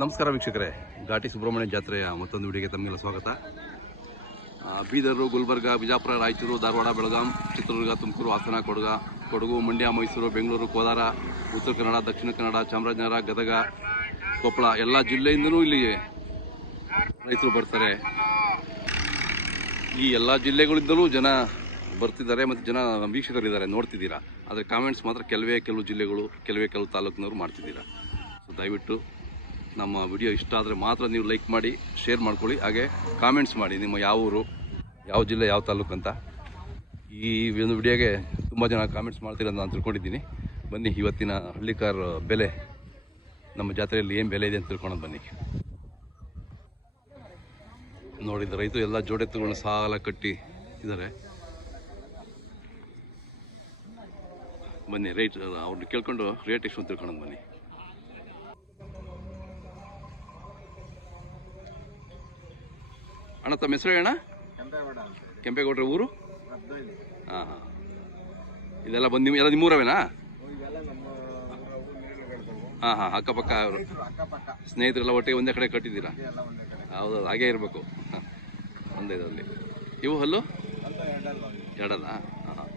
ನಮಸ್ಕಾರ ವೀಕ್ಷಕರೇ, ಘಾಟಿ ಸುಬ್ರಹ್ಮಣ್ಯ ಜಾತ್ರೆಯ ಮತ್ತೊಂದು ವಿಡಿಯೋಗೆ ತಮಗೆಲ್ಲ ಸ್ವಾಗತ. ಬೀದರು, ಗುಲ್ಬರ್ಗ, ಬಿಜಾಪುರ, ರಾಯಚೂರು, ಧಾರವಾಡ, ಬೆಳಗಾಂ, ಚಿತ್ರದುರ್ಗ, ತುಮಕೂರು, ಹಾಸನ, ಕೊಡಗು, ಮಂಡ್ಯ, ಮೈಸೂರು, ಬೆಂಗಳೂರು, ಕೋಲಾರ, ಉತ್ತರ ಕನ್ನಡ, ದಕ್ಷಿಣ ಕನ್ನಡ, ಚಾಮರಾಜನಗರ, ಗದಗ, ಕೊಪ್ಪಳ ಎಲ್ಲ ಜಿಲ್ಲೆಯಿಂದಲೂ ಇಲ್ಲಿ ರೈತರು ಬರ್ತಾರೆ. ಈ ಎಲ್ಲ ಜಿಲ್ಲೆಗಳಿಂದಲೂ ಜನ ಬರ್ತಿದ್ದಾರೆ ಮತ್ತು ಜನ ವೀಕ್ಷಕರಿದ್ದಾರೆ, ನೋಡ್ತಿದ್ದೀರಾ. ಆದರೆ ಕಾಮೆಂಟ್ಸ್ ಮಾತ್ರ ಕೆಲವು ಜಿಲ್ಲೆಗಳು, ಕೆಲವು ತಾಲೂಕಿನವರು ಮಾಡ್ತಿದ್ದೀರಾ. ಸೊ ದಯವಿಟ್ಟು ನಮ್ಮ ವಿಡಿಯೋ ಇಷ್ಟ ಆದರೆ ಮಾತ್ರ ನೀವು ಲೈಕ್ ಮಾಡಿ, ಶೇರ್ ಮಾಡ್ಕೊಳ್ಳಿ, ಹಾಗೆ ಕಾಮೆಂಟ್ಸ್ ಮಾಡಿ ನಿಮ್ಮ ಯಾವ ಊರು, ಯಾವ ಜಿಲ್ಲೆ, ಯಾವ ತಾಲೂಕು ಅಂತ. ಈ ಒಂದು ವಿಡಿಯೋಗೆ ತುಂಬ ಜನ ಕಾಮೆಂಟ್ಸ್ ಮಾಡ್ತೀರ ಅಂತ ನಾನು ತಿಳ್ಕೊಂಡಿದ್ದೀನಿ. ಬನ್ನಿ, ಇವತ್ತಿನ ಹಳ್ಳಿಕಾರ್ ಬೆಲೆ, ನಮ್ಮ ಜಾತ್ರೆಯಲ್ಲಿ ಏನು ಬೆಲೆ ಇದೆ ಅಂತ ತಿಳ್ಕೊಳ್ಳೋದು ಬನ್ನಿ. ನೋಡಿದ ರೈತರು ಎಲ್ಲ ಜೋಡೆತ್ತುಗಳನ್ನ ಸಾಲ ಕಟ್ಟಿ ಇದ್ದಾರೆ. ಬನ್ನಿ, ರೈಟ್ ಅವ್ರನ್ನ ಕೇಳ್ಕೊಂಡು ರೇಟ್ ಎಷ್ಟು ಅಂತ ತಿಳ್ಕೊಳ್ಳೋದು ಬನ್ನಿ. ಅಣ್ಣ, ತಮ್ಮ ಹೆಸರು ಅಣ್ಣ? ಕೆಂಪೇಗೌಡ್ರೆ, ಊರು? ಹಾಂ ಹಾಂ. ಇದೆಲ್ಲ ಬಂದು ಎಲ್ಲ ನಿಮ್ಮೂರವೇನಾ? ಹಾಂ ಹಾಂ. ಅಕ್ಕಪಕ್ಕ ಅವರು ಸ್ನೇಹಿತರೆಲ್ಲ ಒಟ್ಟಿಗೆ ಒಂದೇ ಕಡೆ ಕಟ್ಟಿದ್ದೀರಾ? ಹೌದು, ಹಾಗೇ ಇರಬೇಕು. ಒಂದೇ ಇದರಲ್ಲಿ. ಇವು ಹಲ್ಲು ಎರಡಲ್ಲ? ಹಾಂ ಹಾಂ.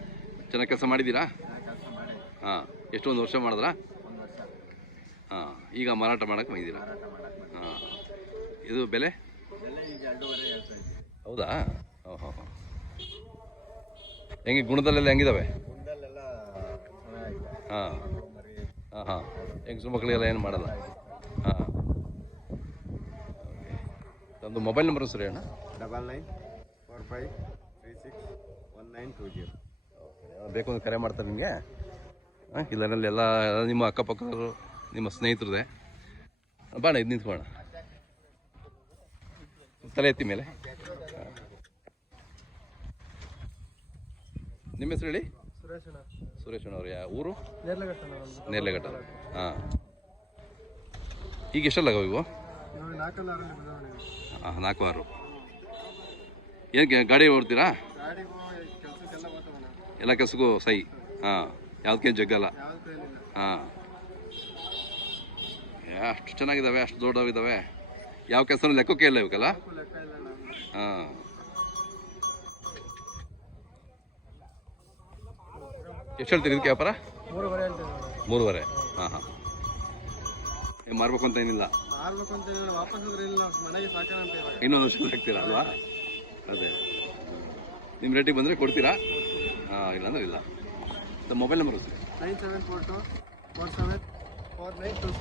ಚೆನ್ನಾಗಿ ಕೆಲಸ ಮಾಡಿದ್ದೀರಾ? ಹಾಂ. ಎಷ್ಟು, ಒಂದು ವರ್ಷ ಮಾಡಿದ್ರಾ? ಹಾಂ. ಈಗ ಮಾರಾಟ ಮಾಡೋಕ್ಕೆ ಬಂದಿದ್ದೀರಾ? ಹಾಂ. ಇದು ಬೆಲೆ ಹೌದಾ? ಹಾಂ ಹಾಂ ಹಾಂ. ಹೆಂಗೆ ಗುಣದಲ್ಲೆಲ್ಲ ಹೆಂಗಿದಾವೆ? ಹಾಂ ಹಾಂ ಹಾಂ. ಹೆಂಗಸು ಮಕ್ಕಳಿಗೆಲ್ಲ ಏನು ಮಾಡಲ್ಲ? ಹಾಂ. ನಮ್ಮದು ಮೊಬೈಲ್ ನಂಬರ್ ಸರಿ ಅಣ್ಣ? 9945361920. ಬೇಕು ಅಂದ್ರೆ ಕರೆ ಮಾಡ್ತಾರೆ ನಿಮಗೆ. ಹಾಂ. ಇಲ್ಲರಲ್ಲಿ ಎಲ್ಲ ನಿಮ್ಮ ಅಕ್ಕಪಕ್ಕದವರು, ನಿಮ್ಮ ಸ್ನೇಹಿತರದೇ. ಬಾಣ, ಇದು ನಿಂತ್ಕೋಣ, ತಲೆ ಎತ್ತಿ ಮೇಲೆ. ನಿಮ್ಮ ಹೆಸರು ಹೇಳಿ? ಸುರೇಶ್ ಅಣ್ಣವ್ರು. ಯಾವ ಊರು? ನೇರ್ಲೆಘಟ್ಟ. ಹಾಂ. ಈಗ ಎಷ್ಟಲ್ಲ ಇವು? ಹಾಂ, 4-6. ಏನು ಗಾಡಿ ಓಡ್ತೀರಾ? ಎಲ್ಲ ಕೆಲಸಕ್ಕೂ ಸೈ. ಹಾಂ. ಯಾವುದಕ್ಕೇನು ಜಗ್ಗಲ್ಲ. ಹಾಂ. ಅಷ್ಟು ಚೆನ್ನಾಗಿದ್ದಾವೆ, ಅಷ್ಟು ದೊಡ್ಡವಿದ್ದಾವೆ. ಯಾವ ಕೆಲಸನೂ ಲೆಕ್ಕಕ್ಕೆ ಇಲ್ಲ ಇವಕ್ಕಲ್ಲ? ಹಾಂ. ಎಷ್ಟು ಹೇಳ್ತೀರಿ ಇದಕ್ಕೆ ವ್ಯಾಪಾರ? 3.5. ಹಾಂ ಹಾಂ. ಮಾರ್ಬೇಕು ಅಂತ ಏನಿಲ್ಲ? ಇನ್ನೊಂದು ವರ್ಷ ಹಾಕ್ತೀರಾ ಅಲ್ವಾ? ಅದೇ, ನಿಮ್ಮ ರೇಟಿಗೆ ಬಂದರೆ ಕೊಡ್ತೀರಾ? ಹಾಂ. ಇಲ್ಲಾಂದ್ರೆ ಇಲ್ಲ. Mobile number 9742474926.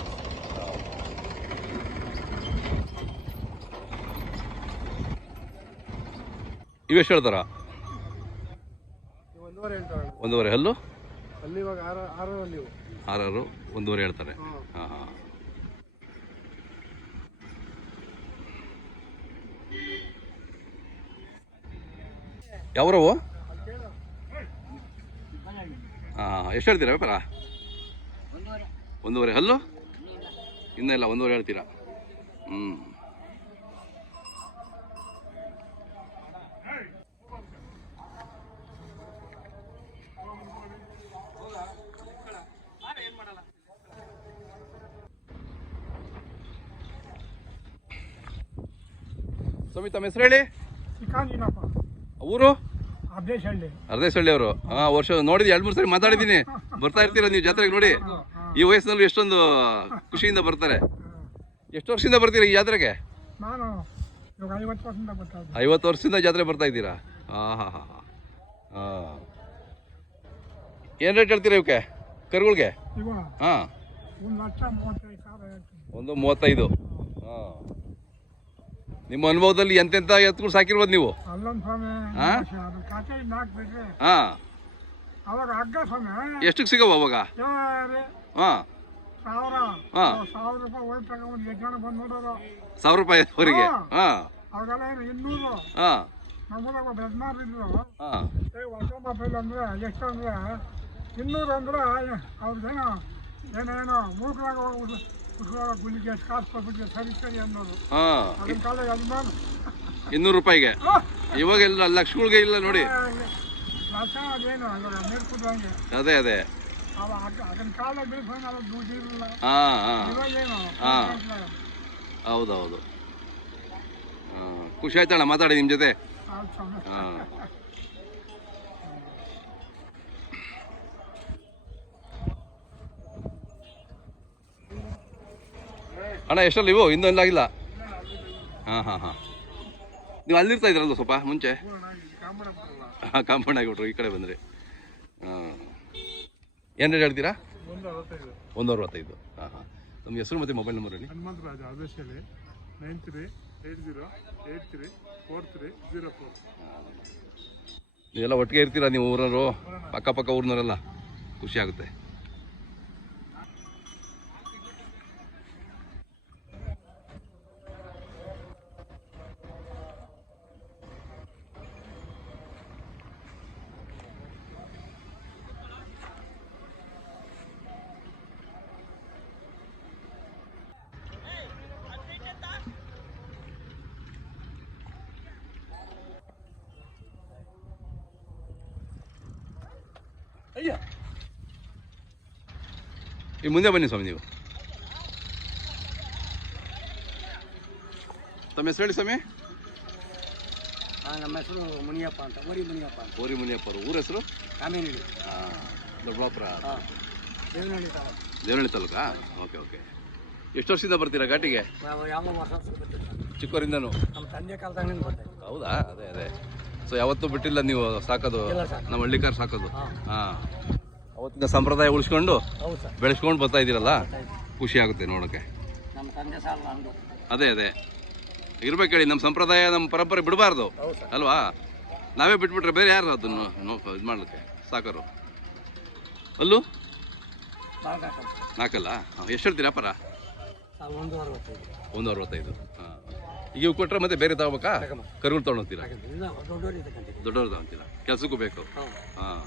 ಇವೆಷ್ಟು ಹೇಳ್ತಾರ? 1.5. ಹಲ್ಲು 6, 1.5 ಹೇಳ್ತಾರೆ. ಹಾಂ ಹಾಂ. ಯಾವ್ರವು? ಹಾಂ. ಎಷ್ಟು ಹೇಳ್ತೀರಾ ವ್ಯಾಪಾರ? 1.5. ಹಲ್ಲು ಇನ್ನೂ ಇಲ್ಲ, 1.5 ಹೇಳ್ತೀರಾ? ಹ್ಞೂ. ಸ್ವಾಮಿ, ತಮ್ಮ ಹೆಸರು ಹೇಳಿ? ಊರು? ಅರ್ಧೇಶಹಳ್ಳಿ ಅವರು. ಹಾಂ. ವರ್ಷ ನೋಡಿದ್ವಿ, 2-3 ಸರಿ ಮಾತಾಡಿದ್ದೀನಿ. ಬರ್ತಾ ಇರ್ತೀರ ನೀವು ಜಾತ್ರೆಗೆ? ನೋಡಿ, ಈ ವಯಸ್ಸಿನಲ್ಲೂ ಎಷ್ಟೊಂದು ಖುಷಿಯಿಂದ ಬರ್ತಾರೆ. ಎಷ್ಟು ವರ್ಷದಿಂದ ಬರ್ತೀರಾ ಈ ಜಾತ್ರೆಗೆ? 50 ವರ್ಷದಿಂದ ಜಾತ್ರೆ ಬರ್ತಾ ಇದ್ದೀರಾ? ಹಾಂ ಹಾಂ ಹಾಂ ಹಾಂ ಹಾಂ. ಏನು ರೇಟ್ ಹೇಳ್ತೀರಾ ಇವಕ್ಕೆ, ಕರುಗಳಿಗೆ? ಹಾಂ. 1.35. ಹಾಂ. ನಿಮ್ಮ ಅನುಭವದಲ್ಲಿ ಎಂತೆಂಥ ಎತ್ತುಗಳು ಸಾಕಿರ್ಬೋದು ನೀವು? ಹಾಂ. ಎಷ್ಟಕ್ಕೆ ಸಿಗವ ಅವಾಗ? ಹಾಂ. 1,000 ರೂಪಾಯಿವರೆಗೆ? ಹಾಂ ಹಾಂ ಹಾಂ. 200 ಅಂದ್ರೆ ಅವ್ರಿಗೇನೋ ಏನೇನೋ ಮೂಕರಾಗ ಗುಳಿಗೆ ಕಾಸು ಕೊಟ್ಬಿಟ್ಟು ಸರಿ ಅನ್ನೋದು. ಆಗಿನ ಕಾಲದಾಗ ಅಭಿಮಾನ. 200 ರೂಪಾಯಿಗೆ ಇವಾಗ ಇಲ್ಲ, ಲಕ್ಷಗಳಿಗೆ ಇಲ್ಲ ನೋಡಿ. ಲಕ್ಷ ಅದೇನು ನೀರ್ಕುದಂಗೆ. ಅದೇ ಅದೇ. ಆಗಿನ ಕಾಲದಾಗ ಬೆಳೆಸೋಣ ದುಡ್ಡು ಇರಲಿಲ್ಲ. ಇವಾಗೇನು ಹೌದೌದು. ಖುಷಿ ಆಯ್ತಣ್ಣ ಮಾತಾಡಿ ನಿಮ್ಮ ಜೊತೆ. ಹೌದು ಸ್ವಾಮಿ. ಹಾಂ ಅಣ್ಣ ಎಷ್ಟಲ್ಲಿ ಇವು ಇನ್ನೂ ಆಗಿಲ್ಲ? ಹಾಂ ಹಾಂ ಹಾಂ. ನೀವು ಅಲ್ಲಿರ್ತಾ ಇದ್ರಲ್ಲ ಸ್ವಲ್ಪ ಮುಂಚೆ? ಹಾಂ ಕಾಂಪೌಂಡ್ ಆಗಿಬಿಟ್ರು ಈ ಕಡೆ ಬಂದ್ರಿ. ಹಾಂ ಏನು ರೇಟ್ ಹೇಳ್ತೀರಾ? 165. ಹಾಂ ಹಾಂ. ನಮ್ಮ ಹೆಸರು ಮತ್ತು ಮೊಬೈಲ್ ನಂಬರ್ ಹೇಳಿ. ಹನುಮಂತರಾಜ ಅದೇಶಲ್ಲಿ 9380834304. ನೀವೆಲ್ಲ ಒಟ್ಟಿಗೆ ಇರ್ತೀರಾ ನೀವು ಊರವರು ಅಕ್ಕಪಕ್ಕ ಊರಿನವರೆಲ್ಲ? ಖುಷಿ ಆಗುತ್ತೆ. ಈ ಮುಂದೆ ಬನ್ನಿ ಸ್ವಾಮಿ ನೀವು. ತಮ್ಮ ಹೆಸರು ಹೇಳಿ ಸ್ವಾಮಿ. ನಮ್ಮ ಹೆಸರು ಮುನಿಯಪ್ಪ ಅಂತ. ಓರಿ ಮುನಿಯಪ್ಪ ಅಂತ. ಓರಿ ಮುನಿಯಪ್ಪ ಅವರು. ಊರ ಹೆಸರು? ಕಾಮೇನಹಳ್ಳಿ. ಹಾಂ ದೊಡ್ಡಬಳ್ಳಾಪುರ. ದೇವನಹಳ್ಳಿ ತಾಲೂಕು. ದೇವನಹಳ್ಳಿ ತಾಲೂಕಾ? Okay okay. ಎಷ್ಟು ವರ್ಷದಿಂದ ಬರ್ತೀರಾ ಘಾಟಿಗೆ? ಯಾವ ವರ್ಷ ಚಿಕ್ಕವರಿಂದನೂ? ನಮ್ಮ ತಂದೆ ಕಾಲದಾಗ ಬರ್ತಾರೆ. ಹೌದಾ? ಅದೇ ಅದೇ. ಸೊ ಯಾವತ್ತೂ ಬಿಟ್ಟಿಲ್ಲ ನೀವು ಸಾಕೋದು? ನಮ್ಮ ಹಳ್ಳಿಕಾರ ಸಾಕೋದು. ಹಾಂ ಅವತ್ತಿನ ಸಂಪ್ರದಾಯ ಉಳಿಸ್ಕೊಂಡು ಬೆಳೆಸ್ಕೊಂಡು ಬರ್ತಾ ಇದ್ದೀರಲ್ಲ, ಖುಷಿ ಆಗುತ್ತೆ ನೋಡೋಕ್ಕೆ. ನಮ್ಮ ತಂದೆ ಸಾಲ ಅದೇ ಅದೇ ಇರ್ಬೇಕು ಹೇಳಿ. ನಮ್ಮ ಸಂಪ್ರದಾಯ ನಮ್ಮ ಪರಂಪರೆ ಬಿಡಬಾರ್ದು ಅಲ್ವಾ? ನಾವೇ ಬಿಟ್ಬಿಟ್ರೆ ಬೇರೆ ಯಾರು ಅದನ್ನು ಇದು ಮಾಡ್ಲಿಕ್ಕೆ ಸಾಕೋರು? ಅಲ್ಲೂ 4 ಅಲ್ಲ? ಎಷ್ಟು ಹೇಳ್ತೀರಾ ಪರ? 165. ಹಾಂ. ಈಗ ಇವು ಕೊಟ್ಟರೆ ಮತ್ತೆ ಬೇರೆ ತಗೋಬೇಕಾ? ಕರುಗಳು ತೊಗೊಂಡೋಗ್ತೀರಾ? ದೊಡ್ಡವ್ರು ತಗೊಂತೀರಾ? ಕೆಲಸಕ್ಕೂ ಬೇಕು. ಹಾಂ.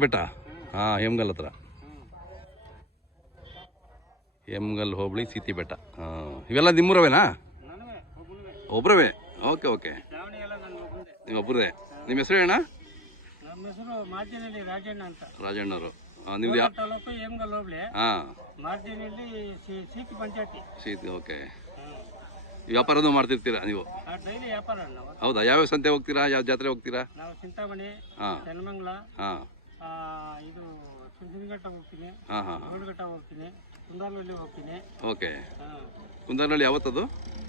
ಬೆಟ್ಟ. ಹಾಂ ಹೇಮಗಲ್ ಹತ್ರ. ಹೇಮಗಲ್ ಹೋಬಳಿ ಸೀತಿ ಬೆಟ್ಟ. ಹಾಂ ಇವೆಲ್ಲ ನಿಮ್ಮೂರವೇನಾ? ಒಬ್ರವೇ? Okay okay. ನೀವು ಒಬ್ಬರೇ. ನಿಮ್ಮ ಹೆಸರು ಅಣ್ಣ? ನಮ್ಮ ಹೆಸರು ಮಾರ್ಜಿನಲ್ಲಿ ರಾಜಣ್ಣ ಅಂತ. ರಾಜಣ್ಣವರು. ನೀವು ಯಾವ ತಾಲೂಕು ಹೇಮಗಲ್ ಹೋಬಳಿ. ಹಾಂ ಮಾರ್ಜಿನಲ್ಲಿ ಸೀತಿ ಪಂಚಾಯತಿ. ಸೀತಿ. ಓಕೆ. ವ್ಯಾಪಾರನೂ ಮಾಡ್ತಿರ್ತೀರಾ ನೀವು? ಡೈಲಿ ವ್ಯಾಪಾರ. ಹೌದಾ? ಯಾವ್ಯಾವ ಸಂತೆ ಹೋಗ್ತೀರಾ? ಯಾವ ಜಾತ್ರೆ ಹೋಗ್ತೀರಾ? ನಾವು ಚಿಂತಾಮಣಿ, ಹಾಂ ಚನ್ನಮಂಗಲ, ಹಾಂ ಇದು ಸುಂದರಘಟ್ಟ ಹೋಗ್ತೀನಿ, ಹಾಂ ಹಾಂ ಗೋಡಘಟ್ಟ ಹೋಗ್ತೀನಿ, ಕುಂದಾಲಹಳ್ಳಿ ಹೋಗ್ತೀನಿ. ಓಕೆ. ಕುಂದಾನಹಳ್ಳಿ ಯಾವತ್ತದು?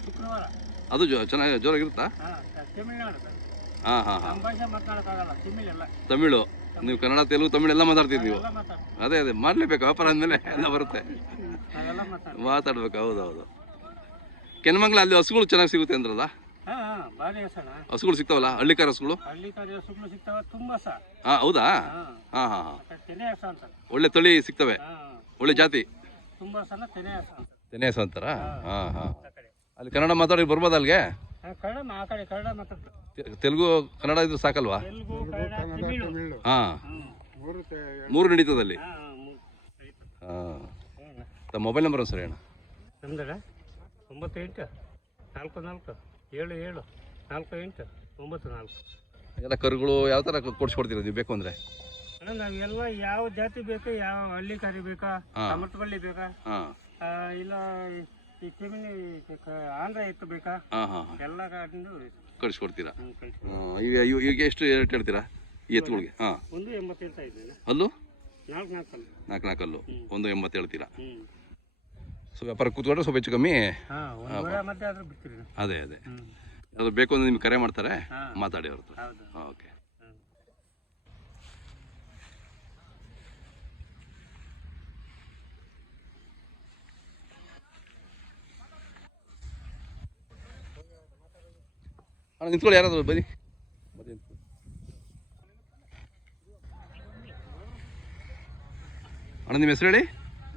ಶುಕ್ರವಾರ. ಅದು ಚೆನ್ನಾಗಿ ಜೋರಾಗಿರುತ್ತಾ? ತಮಿಳ್ನಾಡು. ಹಾಂ ಹಾಂ ಹಾಂ. ನಮ್ಮ ಭಾಷೆ ಮಾತಾಡೋಕ್ಕಾಗಲ್ಲ, ತಮಿಳೆಲ್ಲ. ತಮಿಳು. ನೀವು ಕನ್ನಡ, ತೆಲುಗು, ತಮಿಳು ಎಲ್ಲ ಮಾತಾಡ್ತೀರಿ ನೀವು? ಎಲ್ಲ ಮಾತಾಡ್ತೀವಿ. ಅದೇ ಅದೇ ಮಾಡಲೇಬೇಕು. ವ್ಯಾಪಾರ ಅಂದಮೇಲೆ ಎಲ್ಲ ಬರುತ್ತೆ, ನಾವೆಲ್ಲ ಮಾತಾಡ್ತೀವಿ. ಮಾತಾಡ್ಬೇಕು. ಹೌದೌದು. ಕೆನ್ಮಂಗ್ಲ ಅಲ್ಲಿ ಹಸುಗಳು ಚೆನ್ನಾಗಿ ಸಿಗುತ್ತೆ ಅಂದ್ರಲ್ಲ? ಹಾಂ ಭಾರಿ ಹೆಸಣ. ಹಸುಗಳು ಸಿಗ್ತಾವಲ್ಲ? ಹಳ್ಳಿಕಾರ ಹಸುಗಳು? ಹಳ್ಳಿಕಾರ ಹಸುಗಳು ಸಿಗ್ತಾವ ತುಂಬ ಸಹ. ಹಾಂ ಹೌದಾ? ಹಾಂ ಹಾಂ ಹಾಂ ಹಾಂ. ತೆನೆ ಹಸ ಅಂತ. ಒಳ್ಳೆ ತಳಿ ಸಿಗ್ತವೆ? ಹಾಂ ಒಳ್ಳೆ ಜಾತಿ? ತುಂಬ ಸಲ ತೆನೆ ಹಸ ಅಂತ. ತೆನೆ ಹಸು ಅಂತಾರಾ? ಹಾಂ ಹಾಂ. ಆ ಕಡೆ ಅಲ್ಲಿ ಕನ್ನಡ ಮಾತಾಡಿ ಬರ್ಬೋದು ಅಲ್ಲಿಗೆ? ಕನ್ನಡ, ಆ ಕಡೆ ಕನ್ನಡ ಮಾತಾಡ್ತಾರೆ. ತೆಲುಗು ಕನ್ನಡ ಇದು ಸಾಕಲ್ವಾ? ತೆಲುಗು, ಕನ್ನಡ, ತಮಿಳು. ಹಾಂ 3 ನಡೀತದಲ್ಲಿ. ಹಾಂ ಹಾಂ. ತಮ್ಮ ಮೊಬೈಲ್ ನಂಬರ್ ಸರಿ ಅಣ್ಣ? ನಮ್ದಡ 98 44 77 48 94. ಎಲ್ಲ ಕರುಗಳು ಯಾವ ಥರ ಕೊಡ್ಸ್ಕೊಡ್ತೀರಾ ನೀವು ಬೇಕು ಅಂದರೆ? ಅಣ್ಣ ನಾವೆಲ್ಲ ಯಾವ ಜಾತಿ ಬೇಕಾ, ಯಾವ ಹಳ್ಳಿ ಕಾರಿ ಬೇಕಾ, ಟಮಟಬಳ್ಳಿ ಬೇಕಾ, ಹಾಂ ಇಲ್ಲ ಈ ಕೆಮಿನಿ ಆಂಧ್ರ ಎತ್ತು ಬೇಕಾ, ಹಾಂ ಹಾಂ ಎಲ್ಲ ಕಾಡಿಂದು ಕಳಿಸ್ಕೊಡ್ತೀರಾ? ಕಳಿಸಿ. ಈಗ ಎಷ್ಟು ರೇಟ್ ಹೇಳ್ತೀರಾ ಈ ಎತ್ತುಗಳಿಗೆ? ಹಾಂ 180 ಹೇಳ್ತಾ ಇದ್ದೇನೆ. ಅಲ್ಲೂ 4 4 ಅಲ್ಲು 180 ಹೇಳ್ತೀರಾ? ಹ್ಞೂ. ಸೊ ವ್ಯಾಪಾರ ಕೂತ್ಕೊಂಡ್ರೆ ಸ್ವಲ್ಪ ಹೆಚ್ಚು ಕಮ್ಮಿ. ಹಾಂ 1 ವಾರ ಮತ್ತೆ ಆದ್ರೂ ಬಿಡ್ತೀರಿ. ಅದೇ ಅದೇ. ಹ್ಞೂ. ಅದು ಬೇಕು ಅಂದ್ರೆ ನಿಮ್ಗೆ ಕರೆ ಮಾಡ್ತಾರೆ, ಹಾಂ. ಮಾತಾಡಿ ಅವ್ರ ಹತ್ರ. ಹೌದು. ಓಕೆ. ಹ್ಞೂ. ಅಣ್ಣ ನಿಂತ್ಕೊಳ್ಳಿ, ಯಾರಾದ್ರು ಬನ್ನಿ. ಅಣ್ಣ ನಿಮ್ಮ ಹೆಸರು ಹೇಳಿ.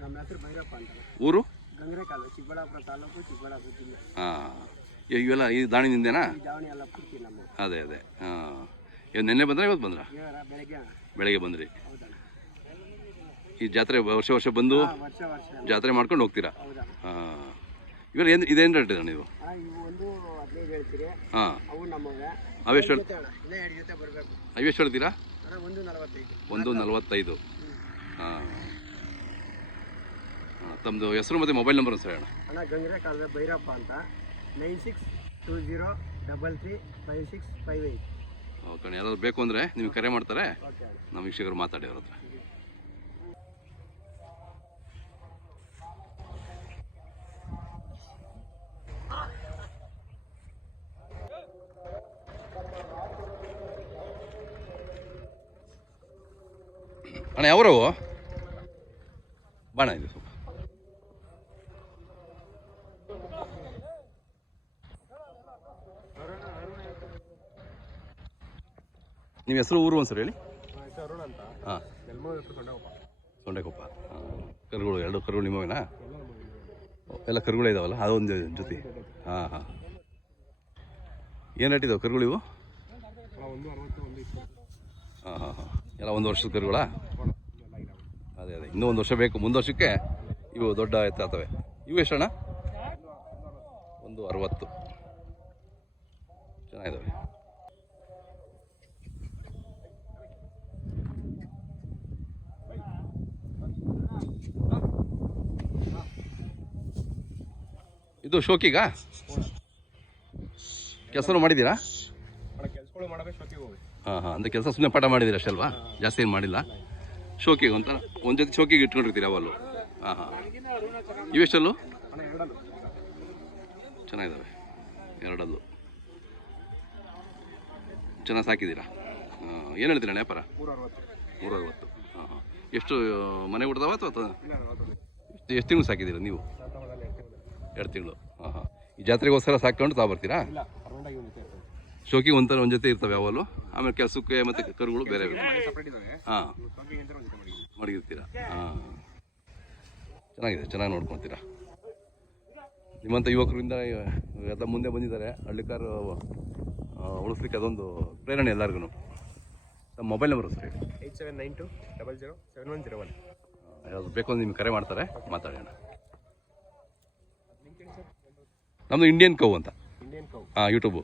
ನಮ್ಮ ಹೆಸರು ಭೈರಪ್ಪ ಅಂತ. ಊರು? ಗಂಗರೇಕಾಲು, ಚಿಕ್ಕಬಳ್ಳಾಪುರ ತಾಲೂಕು, ಚಿಕ್ಕಬಳ್ಳಾಪುರ ಜಿಲ್ಲೆ. ಹಾಂ. ಇವೆಲ್ಲ ಈ ದಾಣಿನಿಂದೇನಾ? ಈ ದಾವಣಿ ಎಲ್ಲ ಪೂರ್ತಿ ನಮ್ಮ. ಅದೇ ಅದೇ. ಹಾಂ. ಇವಾಗ ನಿನ್ನೆ ಬಂದ್ರೆ ಇವತ್ತು ಬಂದ್ರಾ? ಬೆಳಗ್ಗೆ ಬಂದ್ರಿ. ಹೌದಾ? ಈ ಜಾತ್ರೆ ವರ್ಷ ವರ್ಷ ಬಂದು ವರ್ಷ ವರ್ಷ ಜಾತ್ರೆ ಮಾಡ್ಕೊಂಡು ಹೋಗ್ತೀರಾ? ಹೌದಾ? ಹಾಂ. ಇವೆಲ್ಲ ಏನು ಇದೇನು ರೇಟ್ ಇದೆ ನೀವು? ಇವು ಒಂದು 15 ಹೇಳ್ತೀರಿ, ಹಾಂ, ಅವು ನಮ್ಮವೆ. ಅವೆಷ್ಟು ಇನ್ನೂ 2 ಜೊತೆ ಬರಬೇಕು. ಅವೆಷ್ಟು ಹೇಳ್ತೀರಾ? ಅಣ್ಣ 1.45. 1.45. ಹಾಂ, ತಮ್ಮದು ಹೆಸರು ಮತ್ತು ಮೊಬೈಲ್ ನಂಬರ್ ಸರಿ ಅಣ್ಣ. ಅಣ್ಣ ಗಂಗ್ರೆ ಕಾಲುವೆ ಭೈರಪ್ಪ ಅಂತ, 9620335658. ಓಕೆ, ಯಾರಾದ್ರು ಬೇಕು ಅಂದರೆ ನಿಮ್ಗೆ ಕರೆ ಮಾಡ್ತಾರೆ, ಓಕೆ ಅಣ್ಣ. ನಮ್ಮ ವೀಕ್ಷಕರು ಮಾತಾಡಿ ಅವ್ರ ಹತ್ರ. ಅಣ್ಣ ಯಾವ್ರವು? ಬಾಣ ಇದೆ ಸ್ವಲ್ಪ. ನಿಮ್ಮ ಹೆಸರು ಊರು ಒಂದು ಸರಿ ಹೇಳಿ. ಅರುಣ್ ಅಂತ. ಹಾಂ, ಸೊಂಡೆಕೊಪ್ಪ. ಸೊಂಡೆಕೊಪ್ಪ. ಕರುಗಳು, 2 ಕರುಗಳು ನಿಮ್ಮವೇನಾ? ಎಲ್ಲ ಕರುಗಳೇ ಇದಾವಲ್ಲ, ಅದೊಂದು ಜೊತೆ. ಹಾಂ ಹಾಂ, ಏನು ರೇಟ್ ಇದಾವೆ ಕರುಗಳು ಇವು? 1.60, 1.20. ಹಾಂ ಹಾಂ ಹಾಂ, ಎಲ್ಲ 1 ವರ್ಷದ ಕರುಗಳಾ? ಅದೇ ಇನ್ನೂ 1 ವರ್ಷ ಬೇಕು, ಮುಂದೆ ವರ್ಷಕ್ಕೆ ಇವು ದೊಡ್ಡ ಎತ್ತಾಗ್ತವೆ. ಇವು ಎಷ್ಟಣ್ಣ? 1.60. ಚೆನ್ನಾಗಿದ್ದಾವೆ. ಇದು ಶೋಕಿಗಾ? ಕೆಲಸನೂ ಮಾಡಿದ್ದೀರಾ? ಕೆಲಸಗಳು ಮಾಡಬೇಕು, ಶೋಕಿ ಹೋಗಿ. ಹಾಂ ಹಾಂ, ಅಂದರೆ ಕೆಲಸ ಸುಮ್ಮನೆ ಪಾಠ ಮಾಡಿದ್ದೀರಾ ಅಷ್ಟೇ ಅಲ್ವಾ? ಜಾಸ್ತಿ ಏನು ಮಾಡಿಲ್ಲ. ಶೋಕಿಗೆ ಅಂತ ಒಂದು ಜೊತೆ ಶೋಕಿಗೆ ಇಟ್ಕೊಂಡಿರ್ತೀರಿ ಅವಲ್ಲು. ಹಾಂ ಹಾಂ, ಇವೆಷ್ಟಲ್ಲು? ಚೆನ್ನಾಗಿದ್ದಾವೆ, 2 ಚೆನ್ನಾಗಿ ಸಾಕಿದ್ದೀರಾ. ಹಾಂ, ಏನು ಹೇಳ್ತೀರಾ ವ್ಯಾಪಾರ? 360. ಹಾಂ ಹಾಂ, ಎಷ್ಟು ಮನೆ ಬಿಡ್ತಾವ ಅಥವಾ ಎಷ್ಟು ತಿಂಗಳು ಸಾಕಿದ್ದೀರಾ ನೀವು? 2 ತಿಂಗಳು. ಹಾಂ ಹಾಂ, ಈ ಜಾತ್ರೆಗೋಸ್ಕರ ಸಾಕೊಂಡು ಬರ್ತೀರಾ? ಶೋಕಿ ಒಂದು ಜೊತೆ ಇರ್ತವೆ ಅವಲ್ಲು, ಆಮೇಲೆ ಕೆಲಸಕ್ಕೆ ಮತ್ತು ಕರುಗಳು ಬೇರೆ ಬೇರೆ. ಹಾಂ, ಮಡಗಿರ್ತೀರಾ. ಹಾಂ, ಚೆನ್ನಾಗಿದೆ, ಚೆನ್ನಾಗಿ ನೋಡ್ಕೊತೀರಾ. ನಿಮ್ಮಂಥ ಯುವಕರಿಂದ ಎಲ್ಲ ಮುಂದೆ ಬಂದಿದ್ದಾರೆ, ಹಳ್ಳಿಕಾರು ಉಳಿಸ್ಲಿಕ್ಕೆ ಅದೊಂದು ಪ್ರೇರಣೆ ಎಲ್ಲರಿಗೂ. ನಮ್ಮ ಮೊಬೈಲ್ ನಂಬರ್ ಸರಿ 8792007101. ಯಾವುದು ಬೇಕು ಅಂದ್ರೆ ನಿಮ್ಗೆ ಕರೆ ಮಾಡ್ತಾರೆ, ಮಾತಾಡೋಣ. ನಮ್ಮದು ಇಂಡಿಯನ್ ಕೌ ಅಂತ. ಹಾಂ, ಯೂಟ್ಯೂಬು.